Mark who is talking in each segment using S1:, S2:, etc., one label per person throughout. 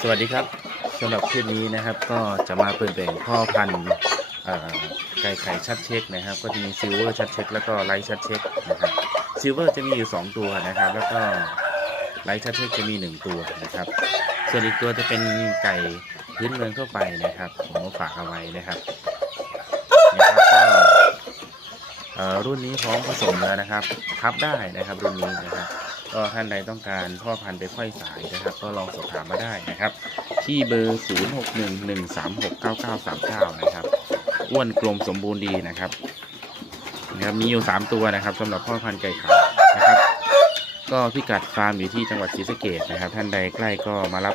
S1: สวัสดีครับสำหรับคลิปนี้นะครับก็จะมาเปิดแบ่งพ่อพันธุ์ไก่ไข่ชัดเช็คนะครับ ก็จะมีซิลเวอร์ชัดเช็คแล้วก็ไลท์ชัดเช็คนะครับซิลเวอร์จะมีอยู่ 2 ตัวนะครับ แล้วก็ไลท์ชัดเช็คจะมี 1 ตัวนะครับ ส่วนอีกตัวจะเป็นไก่พื้นเมืองทั่วไปนะครับผมฝากเอาไว้นะครับนะครับก็รุ่นนี้พร้อมผสมแล้วนะครับ ทับได้นะครับรุ่นนี้นะครับ ก็ท่านใดต้องการพ่อพันธุ์ไปค่อยสายนะครับ ก็ลองสอบถามมาได้นะครับ ที่เบอร์ 0611369939 นะครับอ้วนกลมสมบูรณ์ดีนะครับนะครับมีอยู่ 3 ตัวนะครับสำหรับพ่อพันธุ์ไก่ขาวนะครับ ก็พิกัดฟาร์มอยู่ที่จังหวัดศรีสะเกษนะครับ ท่านใดใกล้ก็มารับ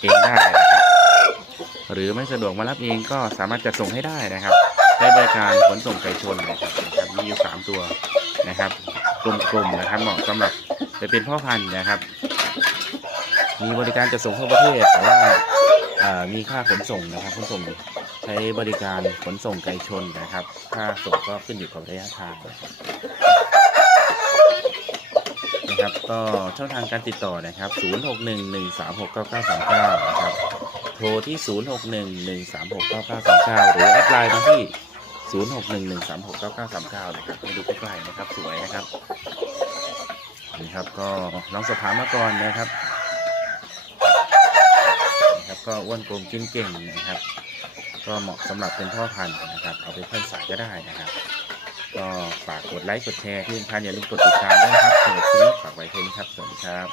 S1: เองได้นะครับหรือไม่สะดวกมารับเองก็สามารถจะส่งให้ได้นะครับใช้บริการขนส่งไก่ชนนะครับนะครับมีอยู่ 3 ตัวนะครับกลมๆนะครับเหมาะสำหรับ จะเป็นพ่อพันธุ์นะครับ มีบริการจะส่งทั่วประเทศแต่ว่าามีค่าขนส่งนะครับขนส่งใช้บริการขนส่งไก่ชนนะครับ ค่าส่งก็ขึ้นอยู่กับระยะทางนะครับก็ช่องทางการติดต่อนะครับ 0611369939 นะครับ โทรที่ 0611369939 หรือแอดไลน์มาที่ 0611369939 นะครับให้ดูใกล้ๆนะครับสวยนะครับ นี่ครับก็ลองสอบถามมาก่อนนะครับนะครับ ก็อ้วนกลมกินเก่งนะครับ ก็เหมาะสำหรับเป็นพ่อพันธุ์นะครับเอาไปเพิ่มสายก็ได้นะครับ ก็ฝากกดไลค์กดแชร์ที่สำคัญอย่าลืมกดติดตามด้วยครับสำหรับคลิปฝากไว้เพียงนี้ครับสวัสดีครับ